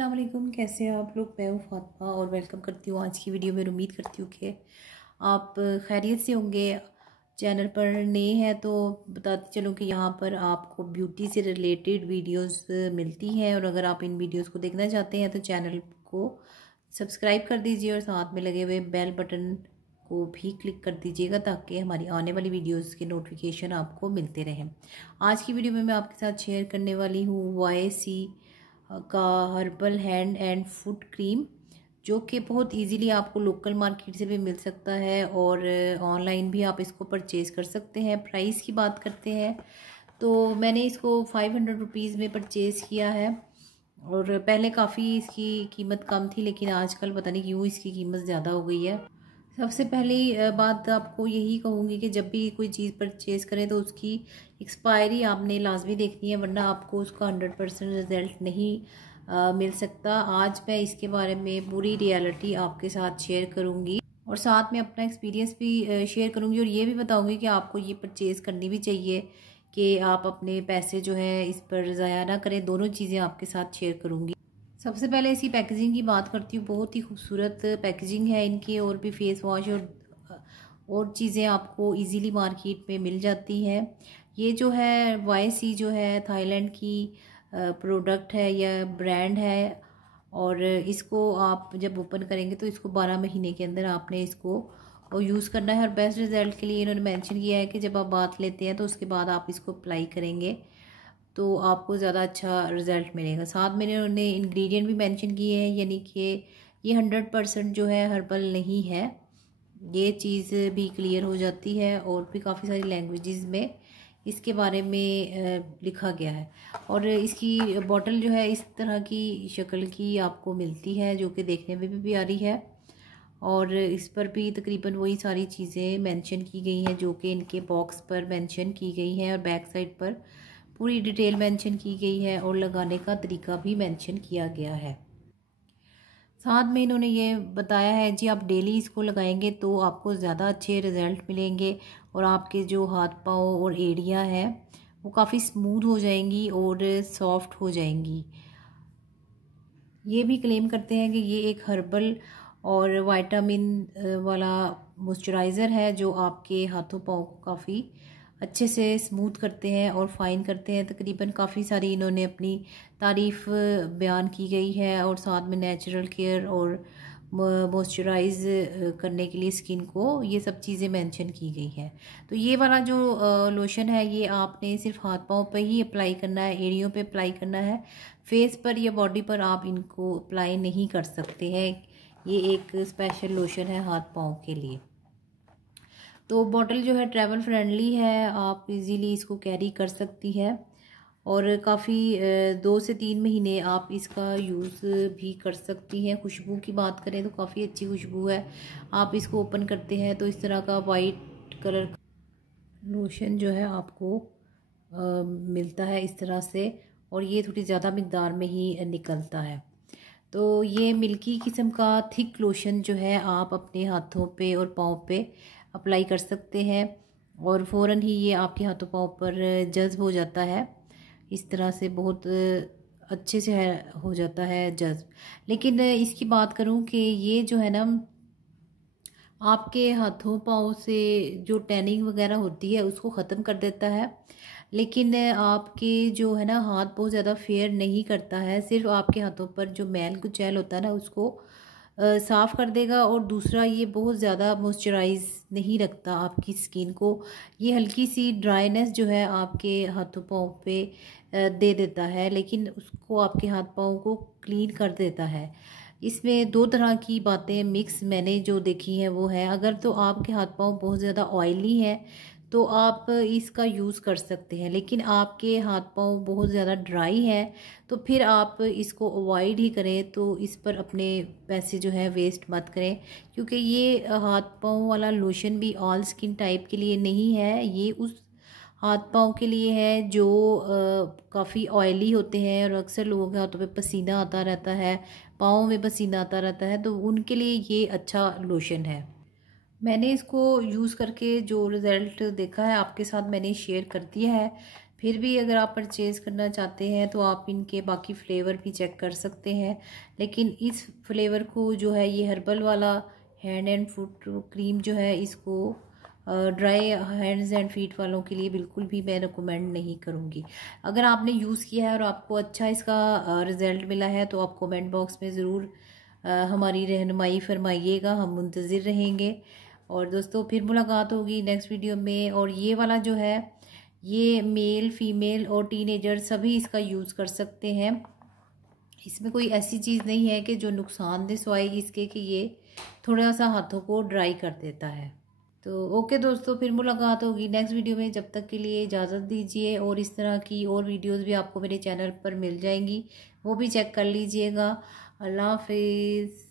अस्सलाम वालेकुम, कैसे हैं आप लोग। मैं हूँ फातिमा और वेलकम करती हूँ आज की वीडियो में। उम्मीद करती हूँ कि आप खैरियत से होंगे। चैनल पर नए हैं तो बताती चलूँ कि यहाँ पर आपको ब्यूटी से रिलेटेड वीडियोस मिलती हैं, और अगर आप इन वीडियोस को देखना चाहते हैं तो चैनल को सब्सक्राइब कर दीजिए और साथ में लगे हुए बेल बटन को भी क्लिक कर दीजिएगा ताकि हमारी आने वाली वीडियोस के नोटिफिकेशन आपको मिलते रहें। आज की वीडियो में मैं आपके साथ शेयर करने वाली हूँ YC का herbal hand and foot cream, जो कि बहुत इजीली आपको लोकल मार्केट से भी मिल सकता है और ऑनलाइन भी आप इसको परचेज़ कर सकते हैं। प्राइस की बात करते हैं तो मैंने इसको 500 रुपीज़ में परचेज़ किया है, और पहले काफ़ी इसकी कीमत कम थी, लेकिन आजकल पता नहीं क्यों इसकी कीमत ज़्यादा हो गई है। सबसे पहली बात आपको यही कहूँगी कि जब भी कोई चीज़ परचेज़ करें तो उसकी एक्सपायरी आपने लाजमी देखनी है, वरना आपको उसका 100% रिज़ल्ट नहीं मिल सकता। आज मैं इसके बारे में पूरी रियलिटी आपके साथ शेयर करूँगी और साथ में अपना एक्सपीरियंस भी शेयर करूँगी, और ये भी बताऊँगी कि आपको ये परचेज़ करनी भी चाहिए कि आप अपने पैसे जो है इस पर ज़ाया ना करें। दोनों चीज़ें आपके साथ शेयर करूँगी। सबसे पहले इसकी पैकेजिंग की बात करती हूँ। बहुत ही खूबसूरत पैकेजिंग है इनकी, और भी फेस वॉश और चीज़ें आपको इजीली मार्केट में मिल जाती हैं। ये जो है YC जो है थाईलैंड की प्रोडक्ट है या ब्रांड है, और इसको आप जब ओपन करेंगे तो इसको 12 महीने के अंदर आपने इसको यूज़ करना है। और बेस्ट रिज़ल्ट के लिए इन्होंने मेंशन किया है कि जब आप बाथ लेते हैं तो उसके बाद आप इसको अप्लाई करेंगे तो आपको ज़्यादा अच्छा रिज़ल्ट मिलेगा। साथ में उन्होंने इंग्रेडिएंट भी मेंशन किए हैं, यानी कि ये 100% जो है हर्बल नहीं है। ये चीज़ भी क्लियर हो जाती है, और भी काफ़ी सारी लैंग्वेजेस में इसके बारे में लिखा गया है। और इसकी बॉटल जो है इस तरह की शक्ल की आपको मिलती है, जो कि देखने में भी प्यारी है, और इस पर भी तकरीबन वही सारी चीज़ें मेंशन की गई हैं जो कि इनके बॉक्स पर मेंशन की गई हैं, और बैक साइड पर पूरी डिटेल मेंशन की गई है और लगाने का तरीका भी मेंशन किया गया है। साथ में इन्होंने ये बताया है जी आप डेली इसको लगाएंगे तो आपको ज़्यादा अच्छे रिज़ल्ट मिलेंगे, और आपके जो हाथ पाँव और एड़ियाँ हैं वो काफ़ी स्मूथ हो जाएंगी और सॉफ्ट हो जाएंगी। ये भी क्लेम करते हैं कि ये एक हर्बल और विटामिन वाला मॉइस्चराइज़र है जो आपके हाथों पाँव को काफ़ी अच्छे से स्मूथ करते हैं और फाइन करते हैं। तकरीबन काफ़ी सारी इन्होंने अपनी तारीफ़ बयान की गई है, और साथ में नेचुरल केयर और मॉइस्चराइज करने के लिए स्किन को ये सब चीज़ें मेंशन की गई हैं। तो ये वाला जो लोशन है ये आपने सिर्फ हाथ पाँव पे ही अप्लाई करना है, एड़ियों पे अप्लाई करना है। फेस पर या बॉडी पर आप इनको अप्लाई नहीं कर सकते हैं। ये एक स्पेशल लोशन है हाथ पाँव के लिए। तो बॉटल जो है ट्रैवल फ्रेंडली है, आप इजीली इसको कैरी कर सकती है, और काफ़ी 2 से 3 महीने आप इसका यूज़ भी कर सकती हैं। खुशबू की बात करें तो काफ़ी अच्छी खुशबू है। आप इसको ओपन करते हैं तो इस तरह का वाइट कलर का लोशन जो है आपको मिलता है इस तरह से, और ये थोड़ी ज़्यादा मिकदार में ही निकलता है। तो ये मिल्की किस्म का थिक लोशन जो है आप अपने हाथों पे और पाँव पे अप्लाई कर सकते हैं, और फ़ौरन ही ये आपके हाथों पाँव पर जज़्ब हो जाता है। इस तरह से बहुत अच्छे से हो जाता है जज़्ब। लेकिन इसकी बात करूं कि ये जो है ना आपके हाथों पाँव से जो टैनिंग वगैरह होती है उसको ख़त्म कर देता है, लेकिन आपके जो है ना हाथ बहुत ज़्यादा फेयर नहीं करता है। सिर्फ आपके हाथों पर जो मैल कुचैल होता है ना उसको साफ़ कर देगा, और दूसरा ये बहुत ज़्यादा मॉइस्चराइज नहीं रखता आपकी स्किन को। ये हल्की सी ड्राइनेस जो है आपके हाथों पाँव पे दे देता है, लेकिन उसको आपके हाथ पाँव को क्लीन कर देता है। इसमें 2 तरह की बातें मिक्स मैंने जो देखी हैं वो है, अगर तो आपके हाथ पाँव बहुत ज़्यादा ऑयली हैं तो आप इसका यूज़ कर सकते हैं, लेकिन आपके हाथ पाँव बहुत ज़्यादा ड्राई है तो फिर आप इसको अवॉइड ही करें। तो इस पर अपने पैसे जो है वेस्ट मत करें, क्योंकि ये हाथ पाँव वाला लोशन भी ऑल स्किन टाइप के लिए नहीं है। ये उस हाथ पाँव के लिए है जो काफ़ी ऑयली होते हैं, और अक्सर लोगों के हाथों पे पसीना आता रहता है, पाँव में पसीना आता रहता है, तो उनके लिए ये अच्छा लोशन है। मैंने इसको यूज़ करके जो रिज़ल्ट देखा है आपके साथ मैंने शेयर कर दिया है। फिर भी अगर आप परचेज़ करना चाहते हैं तो आप इनके बाकी फ़्लेवर भी चेक कर सकते हैं, लेकिन इस फ्लेवर को जो है ये हर्बल वाला हैंड एंड फुट क्रीम जो है इसको ड्राई हैंड्स एंड फीट वालों के लिए बिल्कुल भी मैं रिकमेंड नहीं करूँगी। अगर आपने यूज़ किया है और आपको अच्छा इसका रिज़ल्ट मिला है तो आप कमेंट बॉक्स में ज़रूर हमारी रहनुमाई फरमाइएगा, हम मुंतज़िर रहेंगे। और दोस्तों फिर मुलाकात होगी नेक्स्ट वीडियो में। और ये वाला जो है ये मेल फीमेल और टीनेजर सभी इसका यूज़ कर सकते हैं। इसमें कोई ऐसी चीज़ नहीं है कि जो नुकसानदेह सिवाय इसके कि ये थोड़ा सा हाथों को ड्राई कर देता है। तो ओके दोस्तों, फिर मुलाकात होगी नेक्स्ट वीडियो में। जब तक के लिए इजाज़त दीजिए। और इस तरह की और वीडियोस भी आपको मेरे चैनल पर मिल जाएंगी, वो भी चेक कर लीजिएगा। अल्लाह हाफिज़।